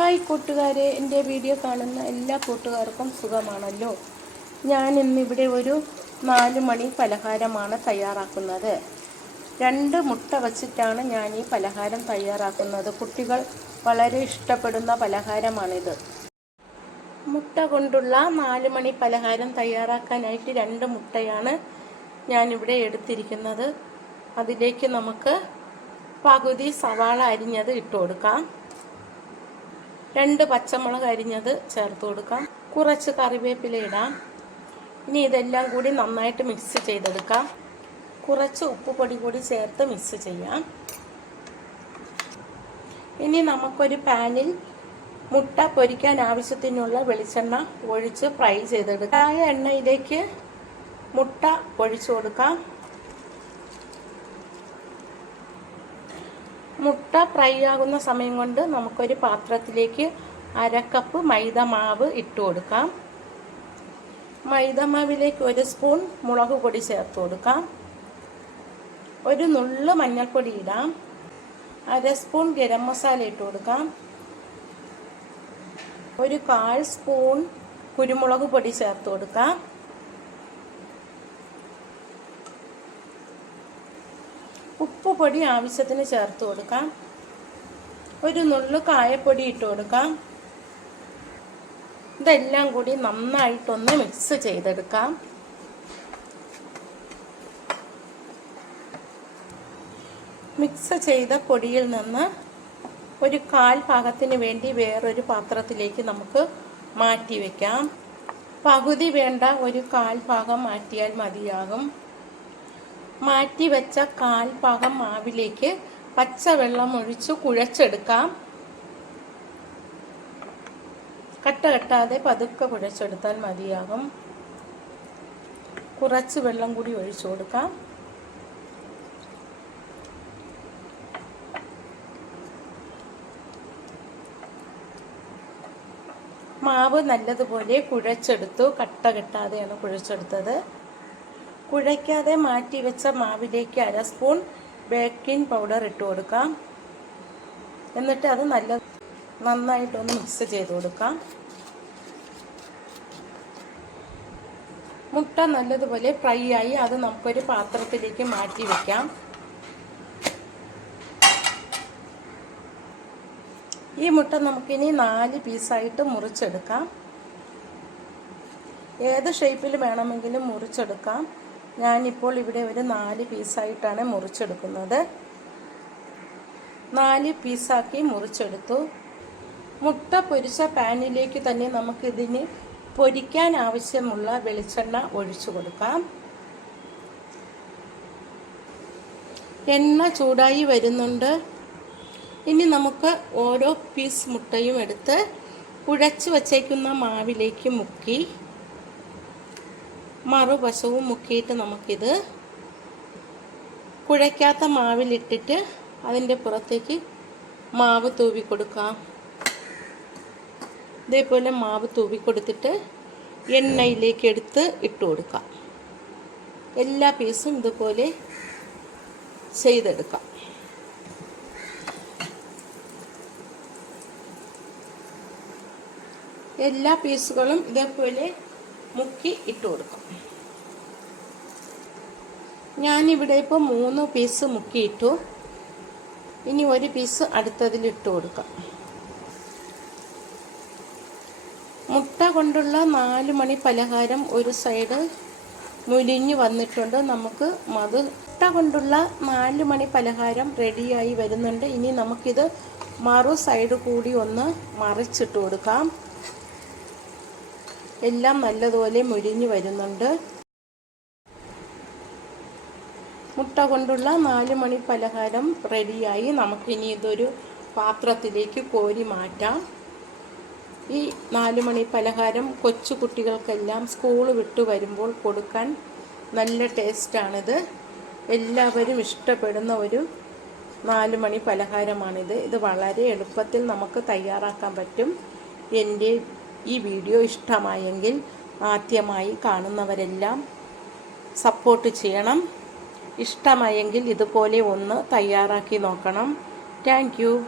Hi കൂട്ടുകാരെ എന്റെ video കാണുന്ന എല്ലാ കൂട്ടുകാർക്കും സുഖമാണല്ലോ? ഞാൻ ഇന്നിവിടെ ഒരു നാല് മണി പലഹാരമാണ് തയ്യാറാക്കുന്നത്. രണ്ട് മുട്ട വച്ചിട്ടാണ് ഞാൻ ഈ പലഹാരം തയ്യാറാക്കുന്നത്. കുട്ടികൾ വളരെ ഇഷ്ടപ്പെടുന്ന പലഹാരമാണിത്. മുട്ട കൊണ്ടുള്ള നാല് മണി പലഹാരം തയ്യാറാക്കാനായിട്ട് രണ്ട് മുട്ടയാണ് ഞാനിവിടെ എടുത്തിരിക്കുന്നത്. അതിലേക്ക് നമുക്ക് പകുതി സവാള അരിഞ്ഞത് ഇട്ട് കൊടുക്കാം. രണ്ട് പച്ചമുളക് അരിഞ്ഞത് ചേർത്ത് കൊടുക്കാം. കുറച്ച് കറിവേപ്പില ഇടാം. ഇനി ഇതെല്ലാം കൂടി നന്നായിട്ട് മിക്സ് ചെയ്തെടുക്കാം. കുറച്ച് ഉപ്പ് പൊടി കൂടി ചേർത്ത് മിക്സ് ചെയ്യാം. ഇനി നമുക്കൊരു പാനിൽ മുട്ട പൊരിക്കാൻ ആവശ്യത്തിനുള്ള വെളിച്ചെണ്ണ ഒഴിച്ച് ഫ്രൈ ചെയ്തെടുക്കാം. ആ എണ്ണയിലേക്ക് മുട്ട ഒഴിച്ചു കൊടുക്കാം. മുട്ട ഫ്രൈ ആകുന്ന സമയം കൊണ്ട് നമുക്കൊരു പാത്രത്തിലേക്ക് അരക്കപ്പ് മൈദ മാവ് ഇട്ട് കൊടുക്കാം. മൈദ മാവിലേക്ക് ഒരു സ്പൂൺ മുളക് പൊടി ചേർത്ത് കൊടുക്കാം. ഒരു നുള്ള് മഞ്ഞൾപ്പൊടി ഇടാം. അര സ്പൂൺ ഗരം മസാല ഇട്ട് കൊടുക്കാം. ഒരു കാൽ സ്പൂൺ കുരുമുളക് പൊടി ചേർത്ത് കൊടുക്കാം. ഉപ്പ് പൊടി ആവശ്യത്തിന് ചേർത്ത് കൊടുക്കാം. ഒരു നുള്ളു കായപ്പൊടി ഇട്ട് കൊടുക്കാം. ഇതെല്ലാം കൂടി നന്നായിട്ടൊന്ന് മിക്സ് ചെയ്തെടുക്കാം. മിക്സ് ചെയ്ത പൊടിയിൽ നിന്ന് ഒരു കാൽ പാകത്തിന് വേണ്ടി വേറൊരു പാത്രത്തിലേക്ക് നമുക്ക് മാറ്റി വയ്ക്കാം പകുതി വേണ്ട ഒരു കാൽ ഭാഗം മാറ്റിയാൽ മതിയാകും. മാറ്റി കാൽപാകം കാൽ മാവിലേക്ക് പച്ചവെള്ളം ഒഴിച്ച് കുഴച്ചെടുക്കാം. കട്ട കെട്ടാതെ പതുക്കെ കുഴച്ചെടുത്താൽ മതിയാകും. കുറച്ച് വെള്ളം കൂടി ഒഴിച്ചു കൊടുക്കാം. മാവ് നല്ലതുപോലെ കുഴച്ചെടുത്തു. കട്ട കെട്ടാതെയാണ് കുഴച്ചെടുത്തത്. കുഴയ്ക്കാതെ മാറ്റി വെച്ച മാവിലേക്ക് അര സ്പൂൺ ബേക്കിംഗ് പൗഡർ ഇട്ട് കൊടുക്കാം. എന്നിട്ട് അത് നല്ല നന്നായിട്ടൊന്ന് മിക്സ് ചെയ്ത് കൊടുക്കാം. മുട്ട നല്ലതുപോലെ ഫ്രൈ ആയി അത് നമുക്കൊരു പാത്രത്തിലേക്ക് മാറ്റി വെക്കാം. ഈ മുട്ട നമുക്കിനി നാല് പീസായിട്ട് മുറിച്ചെടുക്കാം. ഏത് ഷേപ്പിൽ വേണമെങ്കിലും മുറിച്ചെടുക്കാം. ഞാനിപ്പോൾ ഇവിടെ ഒരു നാല് പീസായിട്ടാണ് മുറിച്ചെടുക്കുന്നത്. നാല് പീസാക്കി മുറിച്ചെടുത്തു. മുട്ട പൊരിച്ച പാനിലേക്ക് തന്നെ നമുക്കിതിന് പൊരിക്കാൻ ആവശ്യമുള്ള വെളിച്ചെണ്ണ ഒഴിച്ചു കൊടുക്കാം. എണ്ണ ചൂടായി വരുന്നുണ്ട്. ഇനി നമുക്ക് ഓരോ പീസ് മുട്ടയും എടുത്ത് കുഴച്ച് വച്ചേക്കുന്ന മാവിലേക്ക് മുക്കി. മറുവശവും മുക്കിയിട്ട് നമുക്കിത് കുഴയ്ക്കാത്ത മാവിലിട്ടിട്ട് അതിന്റെ പുറത്തേക്ക് മാവ് തൂവി കൊടുക്കാം. ഇതേപോലെ മാവ് തൂവി കൊടുത്തിട്ട് എണ്ണയിലേക്ക് എടുത്ത് ഇട്ട് കൊടുക്കാം. എല്ലാ പീസും ഇതുപോലെ ചെയ്തെടുക്കാം. എല്ലാ പീസുകളും ഇതേപോലെ മുക്കി ഇട്ട് കൊടുക്കും. ഞാനിവിടെ ഇപ്പോൾ മൂന്ന് പീസ് മുക്കിയിട്ടു ഇനി ഒരു പീസ് അടുത്തതിൽ ഇട്ട് കൊടുക്കാം. മുട്ട കൊണ്ടുള്ള നാല് മണി പലഹാരം ഒരു സൈഡ് മുലിഞ്ഞ് വന്നിട്ടുണ്ട്. നമുക്ക് മത് മുട്ട കൊണ്ടുള്ള നാല് മണി പലഹാരം റെഡിയായി വരുന്നുണ്ട്. ഇനി നമുക്കിത് മറു സൈഡ് കൂടി ഒന്ന് മറിച്ചിട്ട് കൊടുക്കാം. എല്ലാം നല്ലതുപോലെ മുരിഞ്ഞു വരുന്നുണ്ട്. മുട്ട കൊണ്ടുള്ള നാല് മണി പലഹാരം റെഡിയായി നമുക്കിനി ഇതൊരു പാത്രത്തിലേക്ക് കോരി മാറ്റാം. ഈ നാല് മണി പലഹാരം കൊച്ചു കുട്ടികൾക്കെല്ലാം സ്കൂൾ വിട്ടു വരുമ്പോൾ കൊടുക്കാൻ നല്ല ടേസ്റ്റാണിത് എല്ലാവരും ഇഷ്ടപ്പെടുന്ന ഒരു നാല് മണി പലഹാരമാണിത്. ഇത് വളരെ എളുപ്പത്തിൽ നമുക്ക് തയ്യാറാക്കാൻ പറ്റും. എന്റെ ഈ വീഡിയോ ഇഷ്ടമായെങ്കിൽ ആദ്യമായി കാണുന്നവരെല്ലാം സപ്പോർട്ട് ചെയ്യണം. ഇഷ്ടമായെങ്കിൽ ഇതുപോലെ ഒന്ന് തയ്യാറാക്കി നോക്കണം. താങ്ക്